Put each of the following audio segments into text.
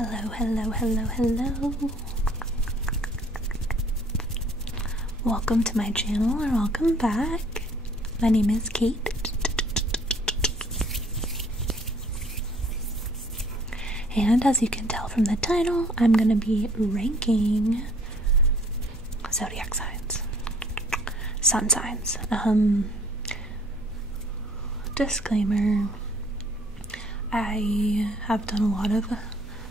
Hello, hello, hello, hello. Welcome to my channel, or welcome back. My name is Kate. And as you can tell from the title, I'm going to be ranking zodiac signs. Sun signs. Disclaimer. I have done a lot of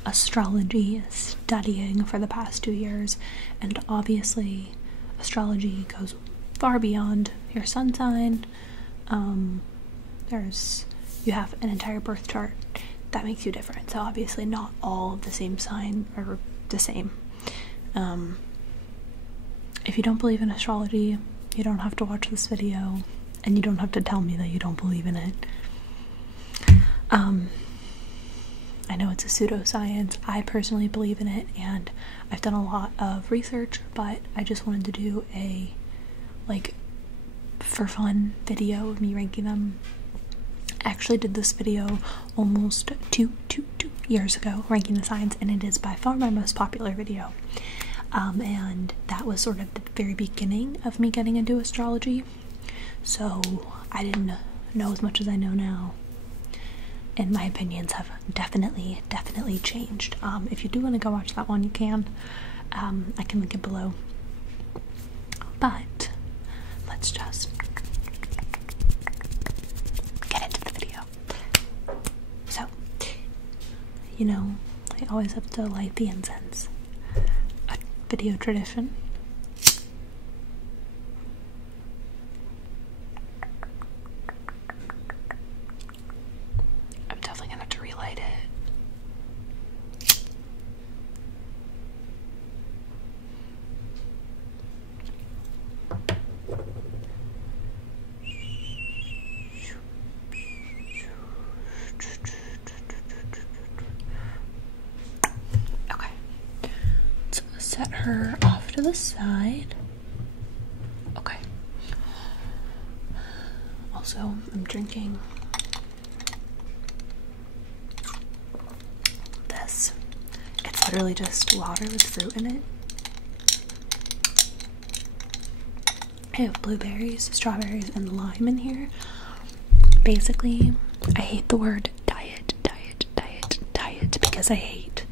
astrology studying for the past 2 years, and obviously astrology goes far beyond your sun sign. You have an entire birth chart that makes you different, so obviously not all of the same sign are the same. If you don't believe in astrology, you don't have to watch this video, and you don't have to tell me that you don't believe in it. I know it's a pseudoscience. I personally believe in it, and I've done a lot of research, but I just wanted to do a, for fun video of me ranking them. I actually did this video almost two years ago, ranking the signs, and it is by far my most popular video. And that was sort of the very beginning of me getting into astrology, so I didn't know as much as I know now. And my opinions have definitely changed. If you do want to go watch that one, you can. I can link it below. But let's just get into the video. So, I always have to light the incense. A video tradition. Set her off to the side. Okay. Also, I'm drinking this. It's literally just water with fruit in it. I have blueberries, strawberries, and lime in here. Basically, I hate the word diet because I hate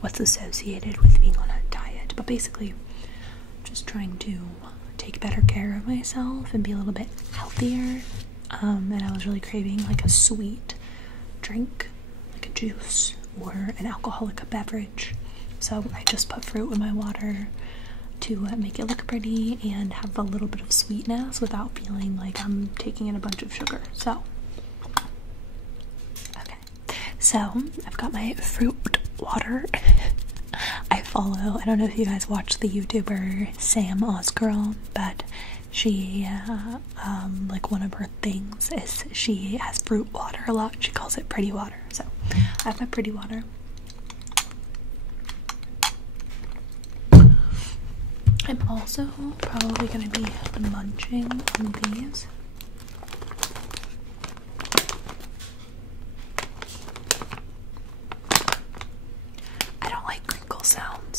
what's associated with being on a diet, but basically just trying to take better care of myself and be a little bit healthier. And I was really craving a sweet drink, like a juice or an alcoholic beverage, so I just put fruit in my water to make it look pretty and have a little bit of sweetness without feeling like I'm taking in a bunch of sugar. So I've got my fruit water. I don't know if you guys watch the YouTuber Sam Osgirl, but she, one of her things is she has fruit water a lot. She calls it pretty water. So I have my pretty water. I'm also probably going to be munching on these.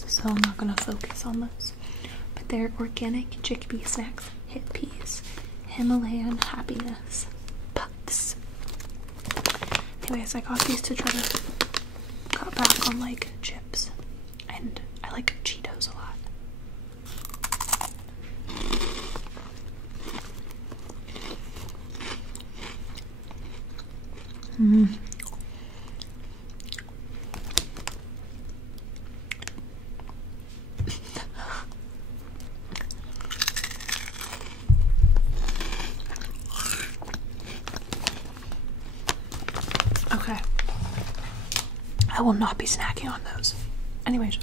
So I'm not going to focus on those. But they're organic chickpea snacks, hip peas, Himalayan happiness puffs. Anyways, I got these to try to cut back on chips. And I like Cheetos a lot. Okay. I will not be snacking on those. Anyways,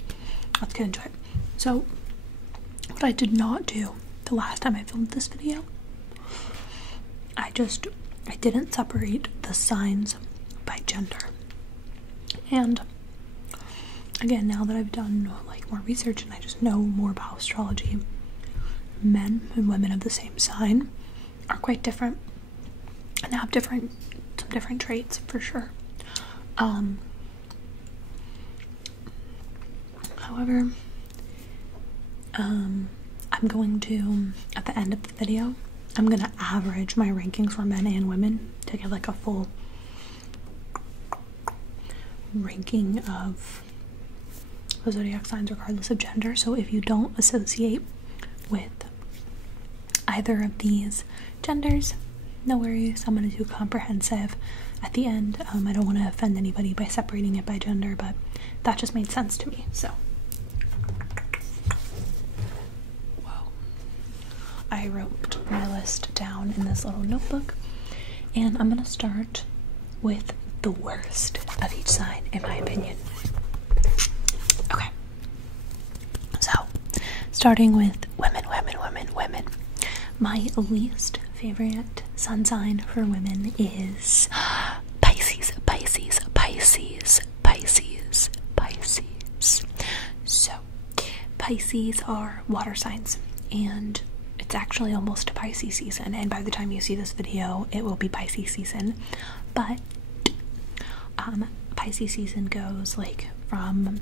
let's get into it. So, what I did not do the last time I filmed this video, I didn't separate the signs by gender. And again, now that I've done more research and I just know more about astrology, men and women of the same sign are quite different and have some different traits for sure. However, I'm going to, at the end of the video, I'm going to average my rankings for men and women to give like a full ranking of the zodiac signs regardless of gender. So if you don't associate with either of these genders, no worries, I'm going to do comprehensive at the end. I don't want to offend anybody by separating it by gender, but that just made sense to me. So I wrote my list down in this little notebook, and I'm going to start with the worst of each sign, in my opinion. Okay. So, starting with women. My least favorite sun sign for women is Pisces. So, Pisces are water signs, and it's actually almost Pisces season, and by the time you see this video, it will be Pisces season. But Pisces season goes like from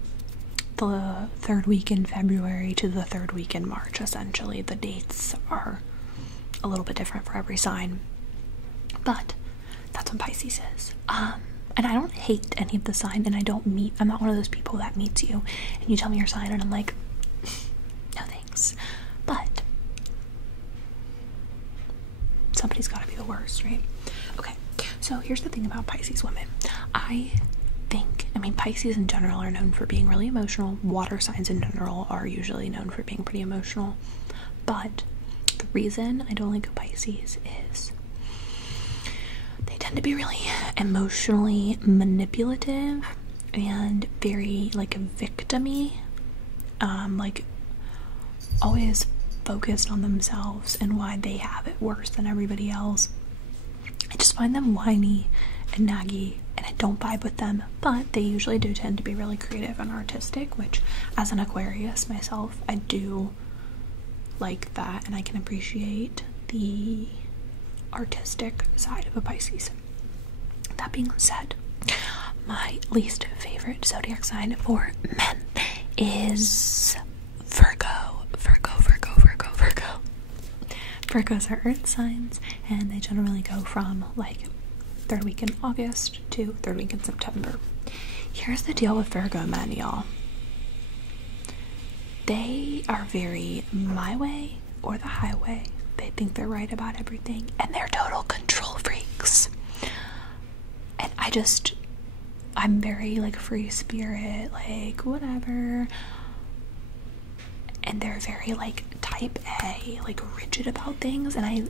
the third week in February to the third week in March. Essentially, the dates are a little bit different for every sign, but that's when Pisces is. And I don't hate any of the sign, and I'm not one of those people that meets you and you tell me your sign and I'm like, no thanks. But somebody's got to be the worst, right? Okay, so here's the thing about Pisces women. Pisces in general are known for being really emotional. Water signs in general are usually known for being pretty emotional. But the reason I don't like Pisces is they tend to be really emotionally manipulative and very like victim-y. Like always focused on themselves and why they have it worse than everybody else. I just find them whiny and naggy, and I don't vibe with them, but they usually do tend to be really creative and artistic, which as an Aquarius myself, I do like that, and I can appreciate the artistic side of a Pisces. That being said, my least favorite zodiac sign for men is Virgo. Virgos are earth signs, and they generally go from like third week in August to third week in September. Here's the deal with Virgo men, y'all. They are very my way or the highway. They think they're right about everything, and they're total control freaks. And I'm very like free spirit, like whatever. And they're very like type A, like rigid about things, and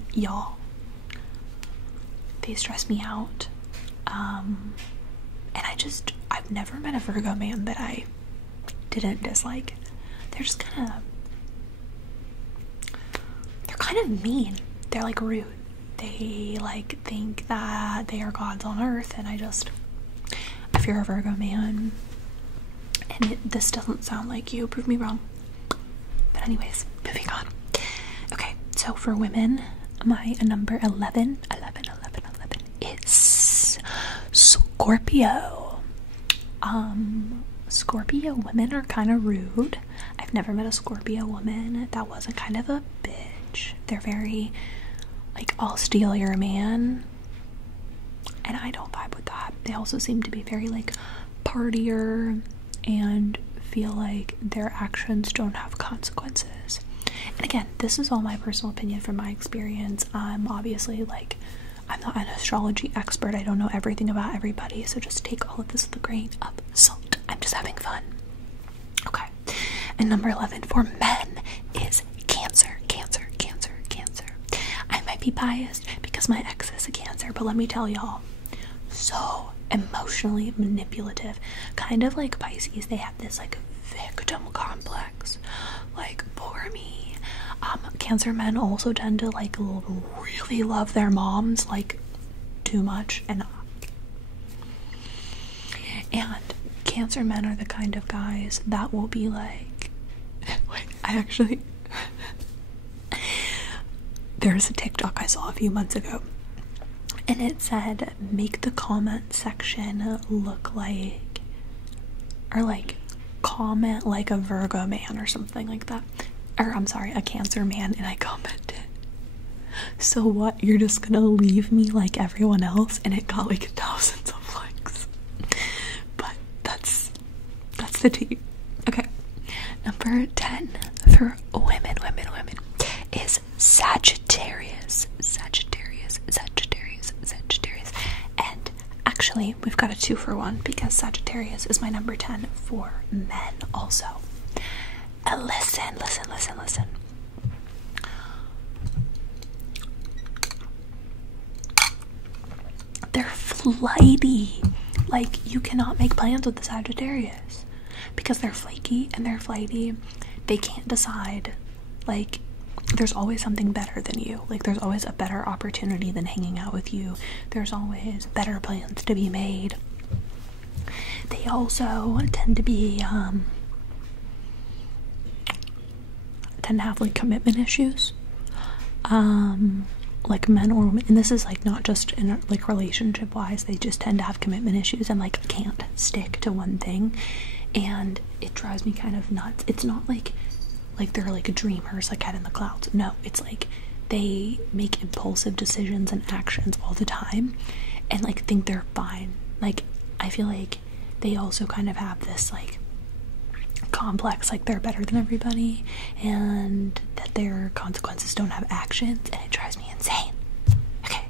they stress me out. And I've never met a Virgo man that I didn't dislike. They're kind of mean. They're like rude. They like think that they are gods on earth, and if you're a Virgo man, and this doesn't sound like you, prove me wrong. But anyways, moving on. Okay, so for women, my number 11 is Scorpio. Scorpio women are kind of rude. I've never met a Scorpio woman that wasn't kind of a bitch. They're very like, I'll steal your man, and I don't vibe with that. They also seem to be very like partier and feel like their actions don't have consequences. And again, this is all my personal opinion from my experience. I'm obviously like, I'm not an astrology expert. I don't know everything about everybody, so just take all of this with a grain of salt. I'm just having fun. Okay, and number 11 for men is Cancer. I might be biased because my ex is a Cancer, but let me tell y'all, so emotionally manipulative. Kind of like Pisces, they have this like victim complex. Like, poor me. Cancer men also tend to like really love their moms, like too much, and Cancer men are the kind of guys that will be like, there's a TikTok I saw a few months ago, And it said, make the comment section look like, or like, comment like a Virgo man or something like that. Or, I'm sorry, a Cancer man, and I commented. So what, you're just gonna leave me like everyone else? And it got like thousands of likes. But that's the tea. Okay. Number 10 for women is Sagittarius. And actually, we've got a 2-for-1 because Sagittarius is my number 10 for men also. Listen. They're flighty. Like, you cannot make plans with the Sagittarius because they're flaky and they're flighty. They can't decide. Like, there's always something better than you. Like, there's always a better opportunity than hanging out with you. There's always better plans to be made. They also tend to be, tend to have, like, commitment issues. Like, men or women, and this is, like, not just in, like, relationship-wise, they just tend to have commitment issues and, like, can't stick to one thing, and it drives me kind of nuts. It's not like they're like dreamers, like head in the clouds. No, it's like they make impulsive decisions and actions all the time and like think they're fine. Like, I feel like they also kind of have this like complex, like they're better than everybody and that their consequences don't have actions, and it drives me insane. Okay,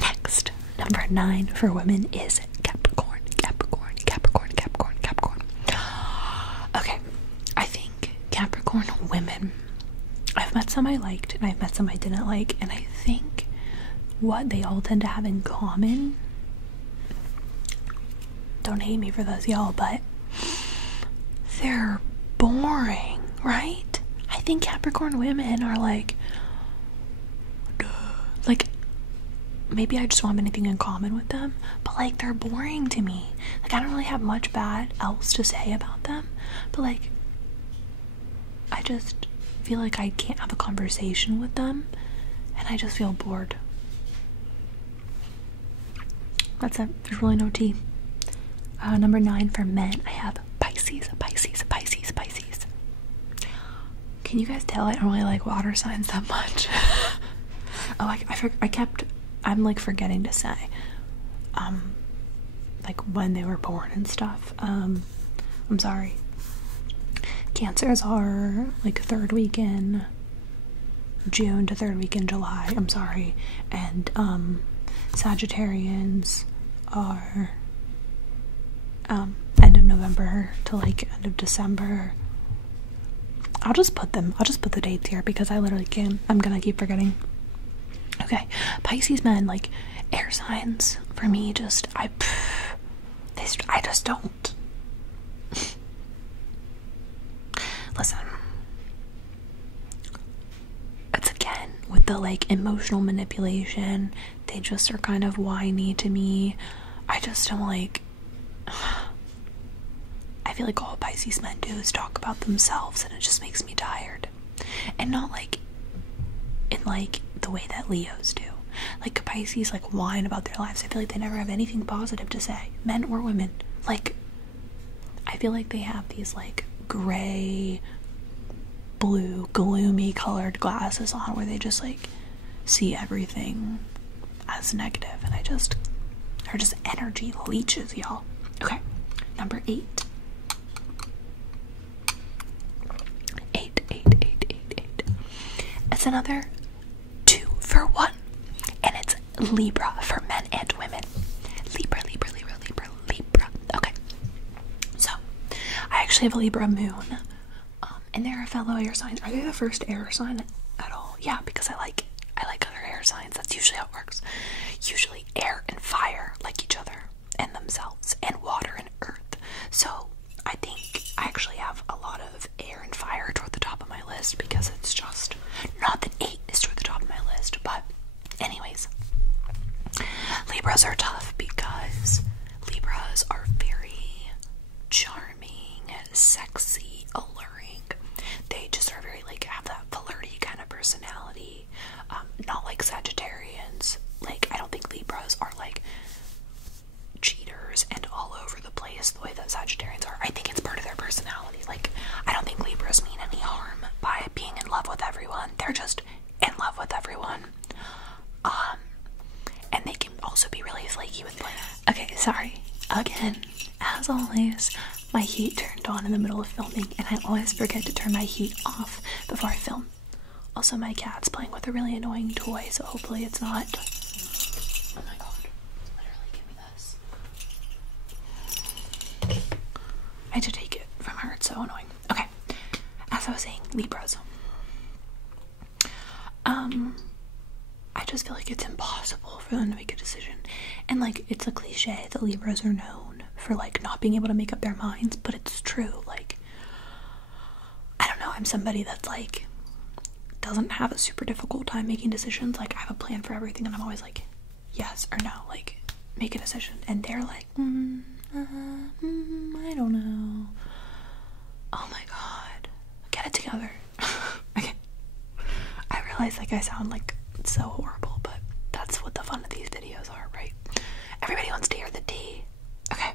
next, number 9 for women is Capricorn. Okay, I think Capricorn women, I've met some I liked and I've met some I didn't like, and I think what they all tend to have in common, don't hate me for this, y'all, but they're boring, right? I think Capricorn women are like maybe I just don't have anything in common with them, but like they're boring to me. Like, I don't really have much bad else to say about them, but like I just feel like I can't have a conversation with them and I just feel bored. That's it. There's really no tea. Number 9 for men, I have Pisces. Can you guys tell I don't really like water signs that much? Oh, I'm like forgetting to say like when they were born and stuff. I'm sorry. Cancers are like 3rd week in June to 3rd week in July. I'm sorry. And Sagittarians are end of November to like end of December. I'll just put the dates here because I literally can't. I'm gonna keep forgetting. Okay, Pisces men, like air signs for me, I just don't. Listen, it's again with the like emotional manipulation. They just are kind of whiny to me. I just don't like. I feel like all Pisces men do is talk about themselves, and it just makes me tired. And not like in like the way that Leos do. Like Pisces like whine about their lives. I feel like they never have anything positive to say, men or women. Like, I feel like they have these like gray, blue, gloomy colored glasses on where they just like see everything as negative, and they're just energy leeches, y'all. Okay, number 8. It's another 2-for-1, and it's Libra for men and women. Libra. Okay, so I actually have a Libra moon, and they're a fellow air sign. Are they the first air sign at all? Yeah, because I like other air signs. That's usually how it works. Usually air and fire like each other and themselves, and water and earth. So I think I actually have a lot of air and fire toward the top of my list, because it's just not that 8 is toward the top of my list. But anyways, Libras are tough because Libras are very charming, sexy, alluring. They just are very like have that flirty kind of personality. Not like Sagittarians. Like, I that Sagittarians are. I think it's part of their personality. Like, I don't think Libras mean any harm by being in love with everyone. They're just in love with everyone. And they can also be really flaky with plans. Okay, sorry. Again, as always, my heat turned on in the middle of filming, and I always forget to turn my heat off before I film. Also, my cat's playing with a really annoying toy, so hopefully it's not... Oh my god. Literally, give me this. I had to take it from her. It's so annoying. Okay. As I was saying, Libras. I just feel like it's impossible for them to make a decision. And, like, it's a cliche that Libras are known for, like, not being able to make up their minds, but it's true. Like, I don't know, I'm somebody that's, like, doesn't have a super difficult time making decisions. Like, I have a plan for everything, and I'm always like, yes or no, like, make a decision. And they're like, I don't know. Oh my god, get it together. Okay, I realize, like, I sound like so horrible, but that's what the fun of these videos are, right? Everybody wants to hear the tea. Okay,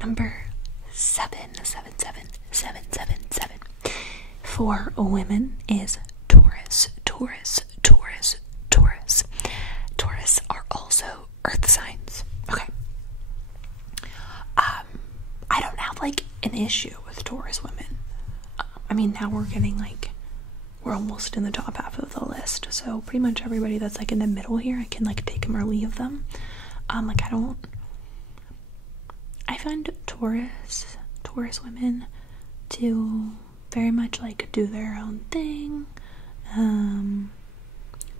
number 777 for women is Taurus. Taurus are also earth signs. Okay. I don't have, like, an issue with Taurus women. I mean, now we're getting, like, we're almost in the top half of the list, so pretty much everybody that's, like, in the middle here, I can, like, take them or leave them. Like, I find Taurus women to very much, like, do their own thing.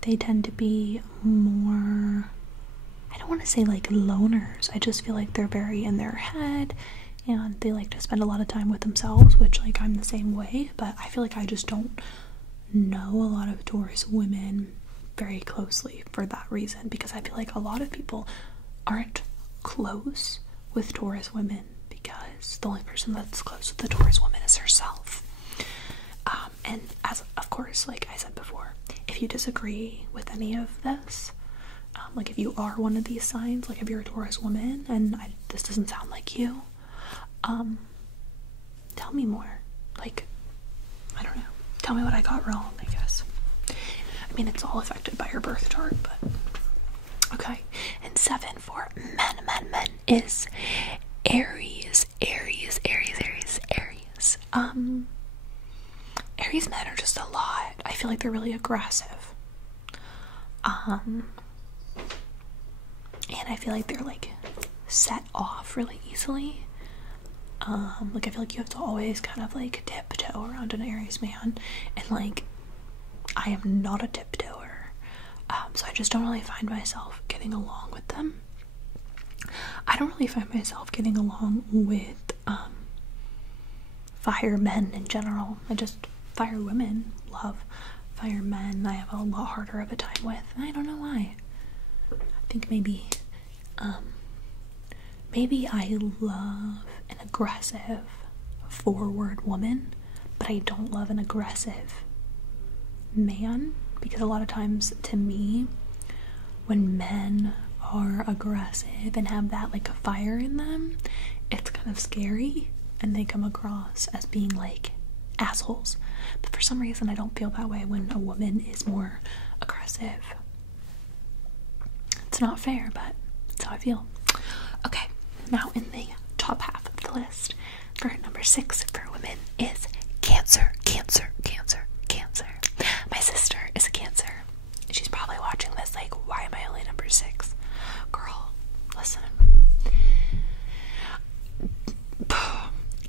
They tend to be more, I don't want to say, like, loners. I just feel like they're very in their head, and they like to spend a lot of time with themselves, which, like, I'm the same way, but I feel like I just don't know a lot of Taurus women very closely for that reason, because I feel like a lot of people aren't close with Taurus women because the only person that's close with the Taurus woman is herself. And as, of course, like I said before, if you disagree with any of this, like, if you are one of these signs, like if you're a Taurus woman and this doesn't sound like you, tell me more. Like, I don't know. Tell me what I got wrong, I guess. I mean, it's all affected by your birth chart, but... Okay. And 7 for men is Aries. Aries men are just a lot. I feel like they're really aggressive. And I feel like they're, like, set off really easily. Like, I feel like you have to always kind of, like, tiptoe around an Aries man, and, like, I am not a tiptoer, so I just don't really find myself getting along with them. I don't really find myself getting along with, fire men in general. Fire women love. Fire men I have a lot harder of a time with, and I don't know why. I think maybe I love an aggressive, forward woman, but I don't love an aggressive man, because a lot of times, to me, when men are aggressive and have that, like, a fire in them, it's kind of scary, and they come across as being, like, assholes. But for some reason, I don't feel that way when a woman is more aggressive. It's not fair, but that's how I feel. Okay, now in the top half of the list, for number 6 for women is Cancer. My sister is a Cancer. She's probably watching this like, why am I only number 6? Girl, listen.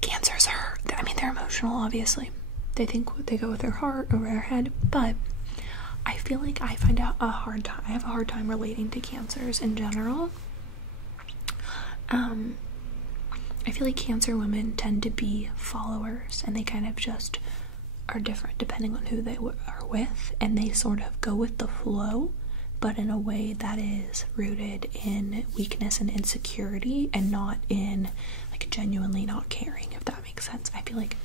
Cancers are, I mean, they're emotional, obviously. They think they go with their heart over their head, but I feel like I have a hard time relating to Cancers in general. I feel like Cancer women tend to be followers, and they kind of just are different depending on who they are with, and they sort of go with the flow, but in a way that is rooted in weakness and insecurity, and not in, like, genuinely not caring, if that makes sense. I feel like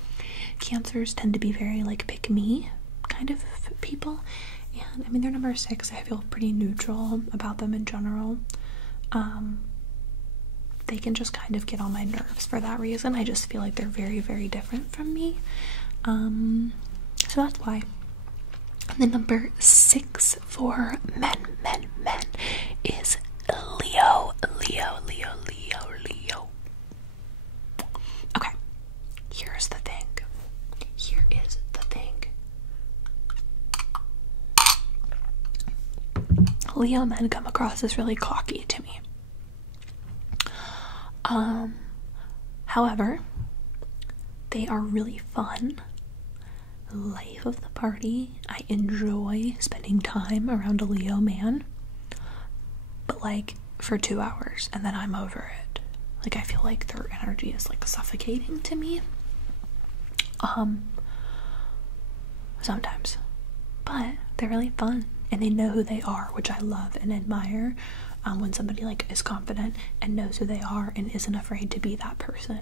Cancers tend to be very, like, pick me kind of people, and I mean, they're number 6. I feel pretty neutral about them in general. they can just kind of get on my nerves for that reason. I just feel like they're very, very different from me. So that's why. And the number 6 for men is Leo. Okay, here's the thing. Here is the thing. Leo men come across as really cocky to me. However, they are really fun. Life of the party. I enjoy spending time around a Leo man, but like for 2 hours and then I'm over it. Like I feel like their energy is like suffocating to me. Sometimes, but they're really fun and they know who they are, which I love and admire. When somebody like is confident and knows who they are and isn't afraid to be that person.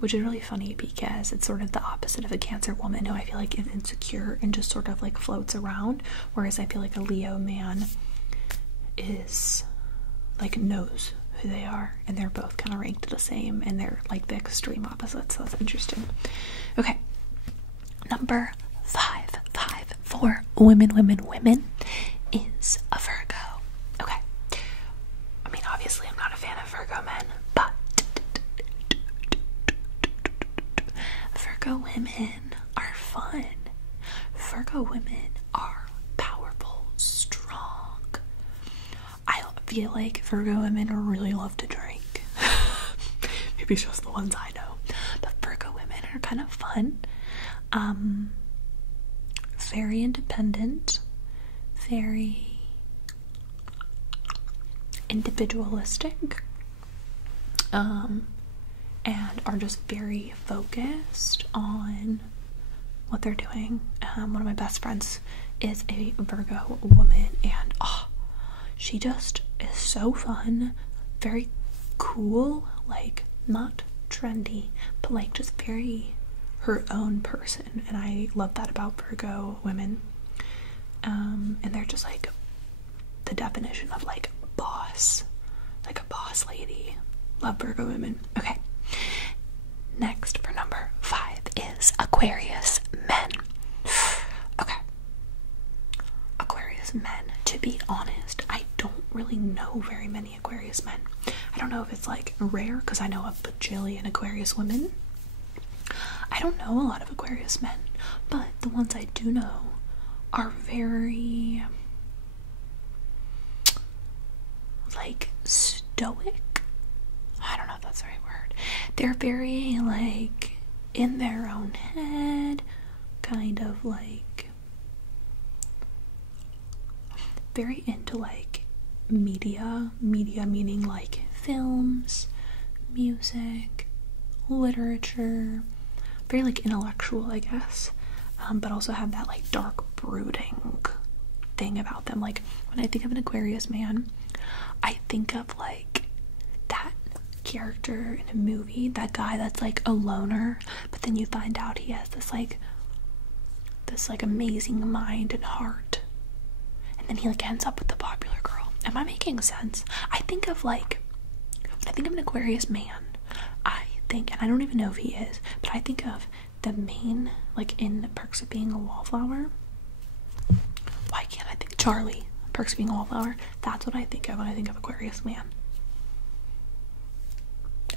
Which is really funny because it's sort of the opposite of a Cancer woman who I feel like is insecure and just sort of like floats around, whereas I feel like a Leo man is like knows who they are, and they're both kind of ranked the same, and they're like the extreme opposites. So that's interesting. Okay, number 5 for women is a Virgo. Okay, I mean obviously I'm not a fan of Virgo men, but Virgo women are fun. Virgo women are powerful, strong. I feel like Virgo women really love to drink. Maybe it's just the ones I know. But Virgo women are kind of fun. Very independent. Very individualistic. And are just very focused on what they're doing. One of my best friends is a Virgo woman, and she just is so fun, very cool, like not trendy, but like just very her own person, and I love that about Virgo women. And they're just like the definition of like boss, like a boss lady. Love Virgo women. Okay. Next for number 5 is Aquarius men. Okay. Aquarius men, to be honest, I don't really know very many Aquarius men. I don't know if it's like rare because I know a bajillion Aquarius women. I don't know a lot of Aquarius men, but the ones I do know are very like stoic. I don't know if that's the right word. They're very like in their own head, kind of like very into like media meaning like films, music, literature, very like intellectual, I guess, but also have that like dark brooding thing about them. Like when I think of an Aquarius man, I think of like that character in a movie, that guy that's like a loner, but then you find out he has this like amazing mind and heart, and then he like ends up with the popular girl. Am I making sense? I think of like, when I think of an Aquarius man, I think, and I don't even know if he is, but I think of the main, like in Perks of Being a Wallflower. Why can't I think? Charlie, Perks of Being a Wallflower. That's what I think of when I think of Aquarius man.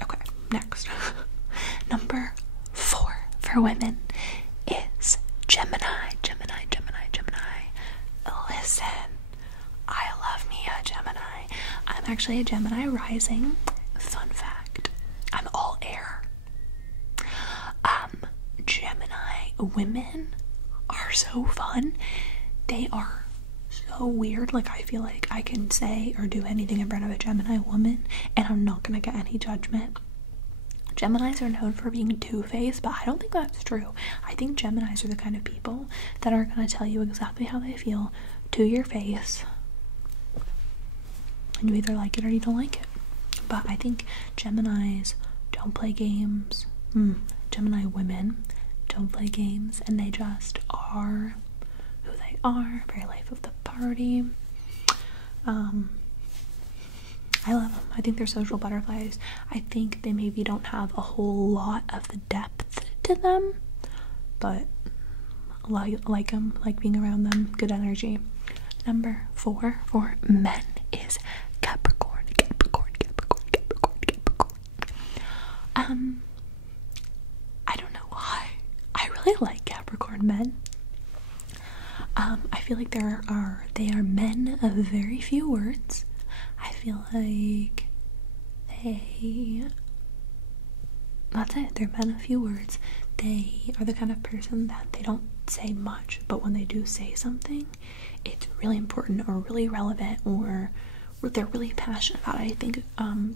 Okay, next. Number 4 for women is Gemini. Listen, I love me a Gemini. I'm actually a Gemini rising. Fun fact, I'm all air. Gemini women are so fun. They are so weird. Like I feel like I can say or do anything in front of a Gemini woman and I'm not gonna get any judgment. Geminis are known for being two-faced, but I don't think that's true. I think Geminis are the kind of people that are gonna tell you exactly how they feel to your face, and you either like it or you don't like it. But I think Geminis don't play games. Gemini women don't play games, and they just are who they are. Very life of the party. I I love them. I think they're social butterflies. I think they maybe don't have a whole lot of the depth to them, but like them, like being around them, good energy. Number 4 for men is Capricorn. I don't know why. I really like Capricorn men. I feel like they are men of very few words. I feel like that's it. They're men of few words. They are the kind of person that they don't say much, but when they do say something, it's really important or really relevant, or they're really passionate about it. I think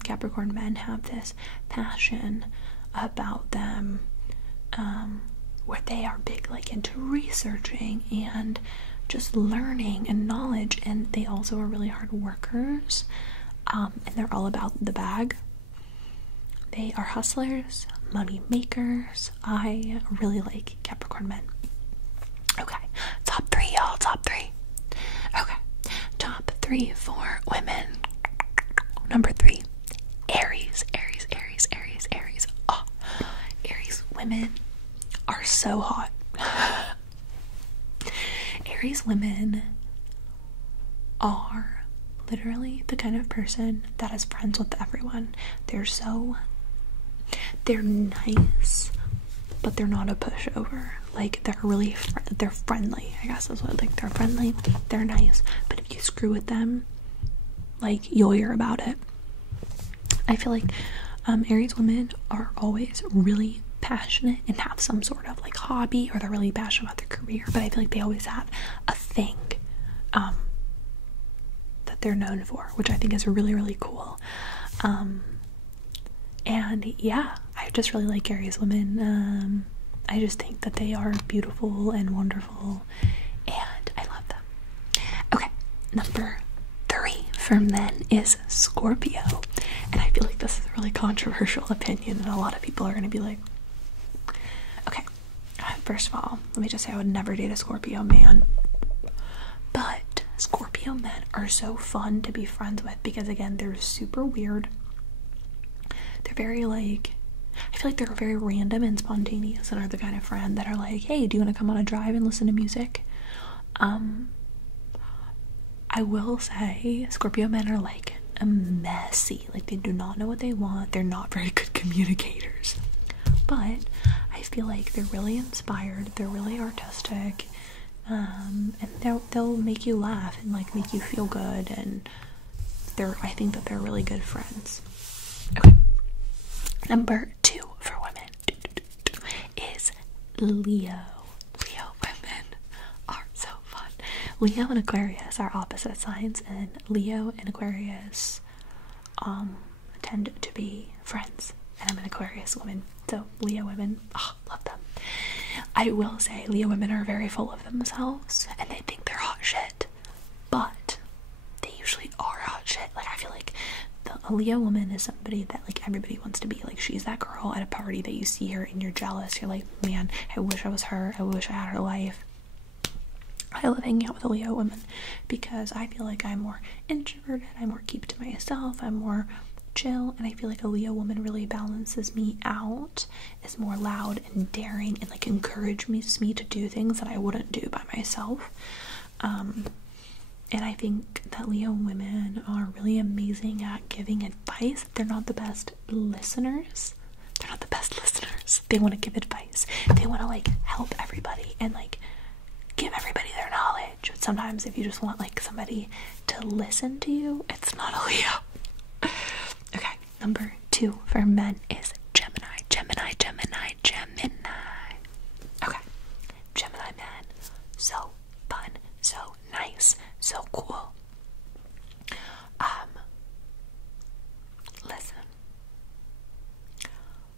Capricorn men have this passion about them, where they are big, like, into researching and just learning and knowledge, and they also are really hard workers, and they're all about the bag. They are hustlers, money makers. I really like Capricorn men. Okay, top 3, y'all, top 3. Okay, top 3 for women. Number 3, Aries. Oh, Aries women are so hot. Aries women are literally the kind of person that is friends with everyone. They're nice, but they're not a pushover. Like, they're friendly, I guess is what, like, they're friendly, they're nice, but if you screw with them, like, you'll hear about it. I feel like Aries women are always really passionate and have some sort of, like, hobby, or they're really passionate about their career, but I feel like they always have a thing that they're known for, which I think is really, really cool. And yeah, I just really like Aries women. I just think that they are beautiful and wonderful, and I love them. Okay, number 3 for men is Scorpio, and I feel like this is a really controversial opinion, and a lot of people are going to be like, okay, first of all, let me just say I would never date a Scorpio man, but Scorpio men are so fun to be friends with because, again, they're super weird. They're very, like, I feel like they're very random and spontaneous, and are the kind of friend that are like, hey, do you want to come on a drive and listen to music? I will say Scorpio men are, like, messy. Like, they do not know what they want. They're not very good communicators. But I feel like they're really inspired. They're really artistic. And they'll make you laugh and, like, make you feel good. And I think that they're really good friends. Okay. Number 2 for women is Leo. Leo women are so fun. Leo and Aquarius are opposite signs, and Leo and Aquarius tend to be friends, and I'm an Aquarius woman, so Leo women, love them. I will say Leo women are very full of themselves, and they think they're hot shit, but they usually are hot shit. Like, I feel like a Leo woman is somebody that, like, everybody wants to be. Like, she's that girl at a party that you see her and you're jealous. You're like, man, I wish I was her. I wish I had her life. I love hanging out with a Leo woman because I feel like I'm more introverted. I more keep to myself. I'm more chill, and I feel like a Leo woman really balances me out, is more loud and daring, and, like, encourages me to do things that I wouldn't do by myself. And I think that Leo women are really amazing at giving advice. They're not the best listeners. They want to give advice. They want to, like, help everybody and, like, give everybody their knowledge. But sometimes if you just want, like, somebody to listen to you, it's not a Leo. Okay, number 2 for men is Gemini. Okay, Gemini man, so fun, so nice, so cool. Listen,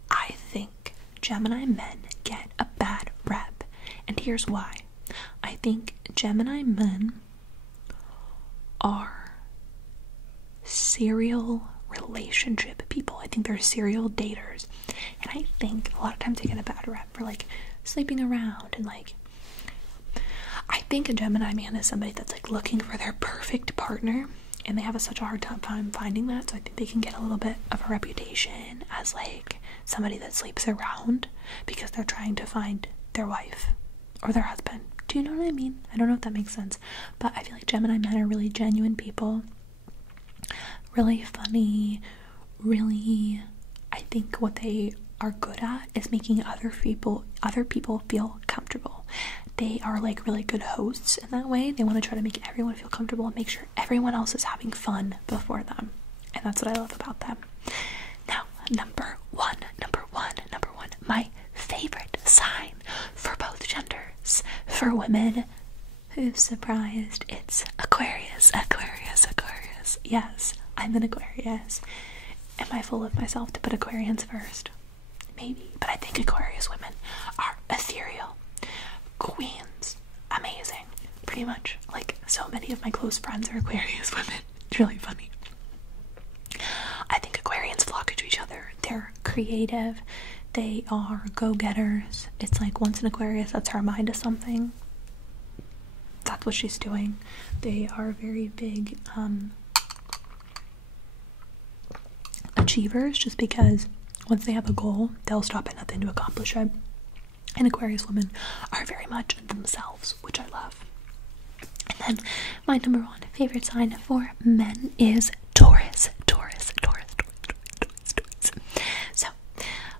I think Gemini men get a bad rep, and here's why. I think Gemini men are serial relationship people. I think they're serial daters, and I think a lot of times they get a bad rep for, like, sleeping around, and, like, I think a Gemini man is somebody that's, like, looking for their perfect partner, and they have such a hard time finding that, so I think they can get a little bit of a reputation as like somebody that sleeps around because they're trying to find their wife or their husband. Do you know what I mean? I don't know if that makes sense, but I feel like Gemini men are really genuine people, really funny, really, I think what they are good at is making other people feel comfortable. They are like really good hosts in that way. They want to try to make everyone feel comfortable and make sure everyone else is having fun before them, and that's what I love about them. Now, number one, my favorite sign for both genders. For women, who's surprised? It's Aquarius. Yes, I'm an Aquarius. Am I full of myself to put Aquarians first? Maybe, but I think Aquarius women are ethereal, queens, amazing. Pretty much, like, so many of my close friends are Aquarius women. It's really funny. I think Aquarians flock to each other. They're creative. They are go-getters. It's like once an Aquarius sets her mind to something, that's what she's doing. They are very big achievers, just because once they have a goal, they'll stop at nothing to accomplish it. And Aquarius women are very much themselves, which I love. And then my number one favorite sign for men is Taurus. So,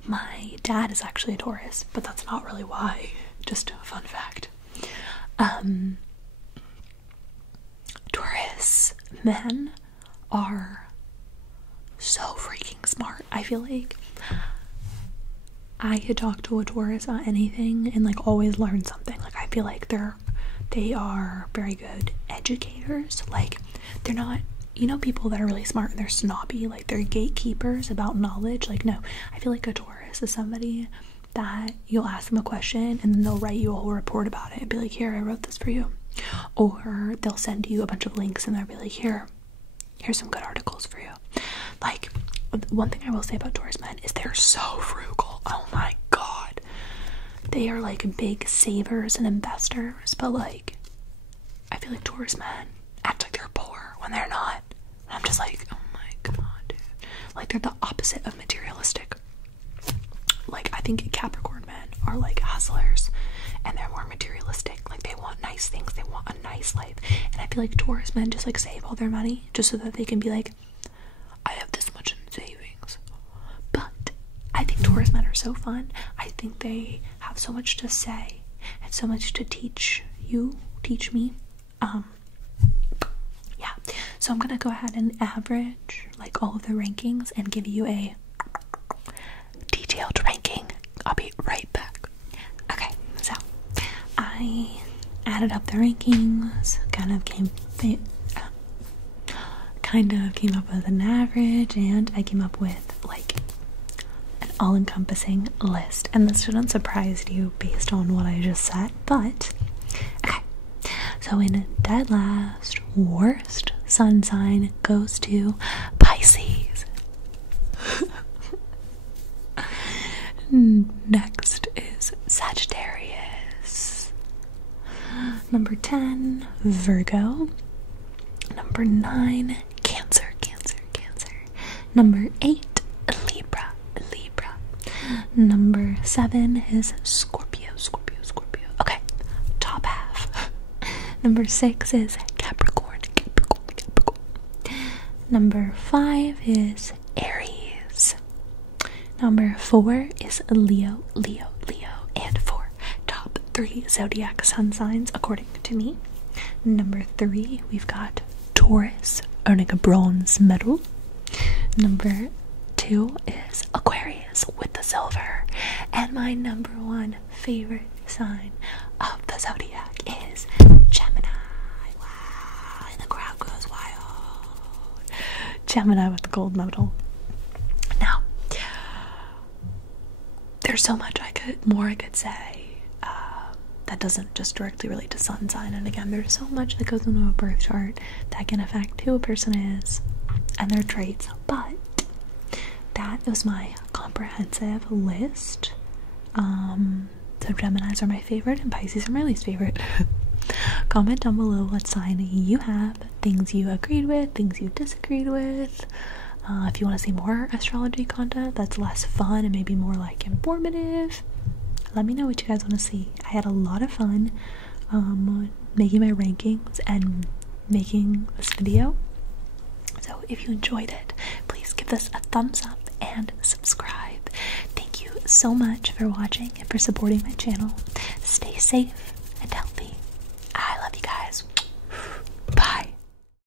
my dad is actually a Taurus, but that's not really why. Just a fun fact. Taurus men are so freaking smart. I feel like I could talk to a Taurus about anything and like always learn something. Like, I feel like they are very good educators. Like, they're not, you know, people that are really smart and they're snobby, like they're gatekeepers about knowledge. Like, no, I feel like a Taurus is somebody that you'll ask them a question and then they'll write you a whole report about it and be like, here, I wrote this for you. Or they'll send you a bunch of links and they'll be like, here's some good articles for you. Like, one thing I will say about Taurus men is they're so frugal. Oh my god. They are like big savers and investors, but like, I feel like Taurus men act like they're poor when they're not. And I'm just like, oh my god, dude. Like, they're the opposite of materialistic. Like, I think Capricorn men are like hustlers and they're more materialistic. Like, they want nice things, they want a nice life. And I feel like Taurus men just like save all their money just so that they can be like, I have this much in savings. But I think Taurus men are so fun. I think they have so much to say and so much to teach me. Yeah. So I'm gonna go ahead and average like all of the rankings and give you a detailed ranking. I'll be right back. Okay, so I added up the rankings, kind of came up with an average, and I came up with like an all-encompassing list. And this shouldn't surprise you based on what I just said, but okay. So in dead last, worst sun sign goes to Pisces. Next is Sagittarius. Number 10, Virgo. Number 9, Cancer. Number 8, Libra. Number 7 is Scorpio. Okay, top half. Number 6 is Capricorn. Number 5 is Aries. Number 4 is Leo. And 4 top 3 zodiac sun signs according to me. Number 3, we've got Taurus, earning a bronze medal. Number 2 is Aquarius with the silver. And my number 1 favorite sign of the zodiac is Gemini. Wow, and the crowd goes wild. Gemini with the gold medal. Now, there's so much more I could say that doesn't just directly relate to sun sign. And again, there's so much that goes into a birth chart that can affect who a person is and their traits, but that was my comprehensive list. So Geminis are my favorite and Pisces are my least favorite. Comment down below what sign you have things you agreed with, things you disagreed with. If you want to see more astrology content that's less fun and maybe more like informative, let me know what you guys want to see. I had a lot of fun making my rankings and making this video. So if you enjoyed it, please give this a thumbs up and subscribe. Thank you so much for watching and for supporting my channel. Stay safe,